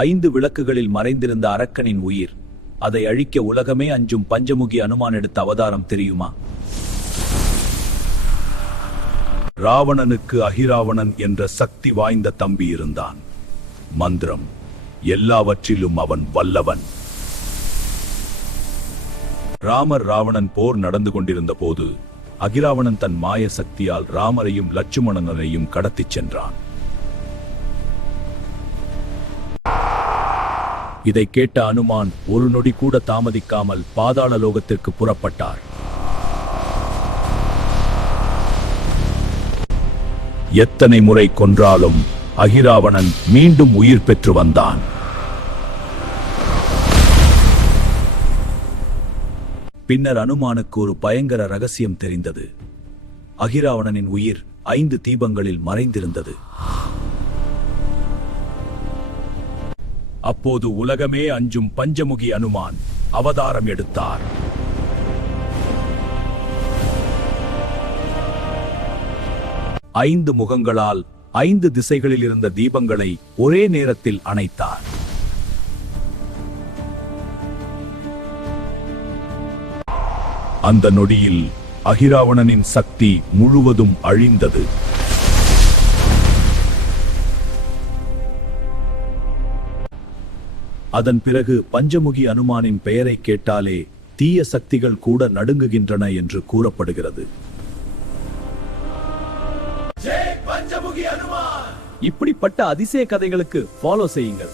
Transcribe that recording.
5 விளக்குகளில் மறைந்திருந்த அரக்கனின் உயிர். அதை அழிக்க உலகமே அஞ்சும் பஞ்சமுகி அனுமான் எடுத்த அவதாரம் தெரியுமா? ராவணனுக்கு அகிராவணன் என்ற சக்தி வாய்ந்த தம்பி இருந்தான். மந்திரம் எல்லாவற்றிலும் அவன் வல்லவன். ராமர் ராவணன் போர் நடந்து கொண்டிருந்த போது அகிராவணன் தன் மாய சக்தியால் ராமரையும் லட்சுமணனையும் கடத்திச் சென்றான். இதை கேட்ட அனுமான் ஒரு நொடி கூட தாமதிக்காமல் பாதாள லோகத்திற்கு புறப்பட்டார். எத்தனை முறை கொன்றாலும் அகிராவணன் மீண்டும் உயிர் பெற்று வந்தான். பின்னர் அனுமானுக்கு ஒரு பயங்கர ரகசியம் தெரிந்தது. அகிராவணனின் உயிர் 5 தீபங்களில் மறைந்திருந்தது. அப்போது உலகமே அஞ்சும் பஞ்சமுகி அனுமான் அவதாரம் எடுத்தார். ஐந்து முகங்களால் 5 திசைகளில் இருந்த தீபங்களை ஒரே நேரத்தில் அணைத்தார். அந்த நொடியில் அகிராவணனின் சக்தி முழுவதும் அழிந்தது. அதன் பிறகு பஞ்சமுகி அனுமானின் பெயரை கேட்டாலே தீய சக்திகள் கூட நடுங்குகின்றன என்று கூறப்படுகிறது. இப்படிப்பட்ட அதிசய கதைகளுக்கு ஃபாலோ செய்யுங்கள்.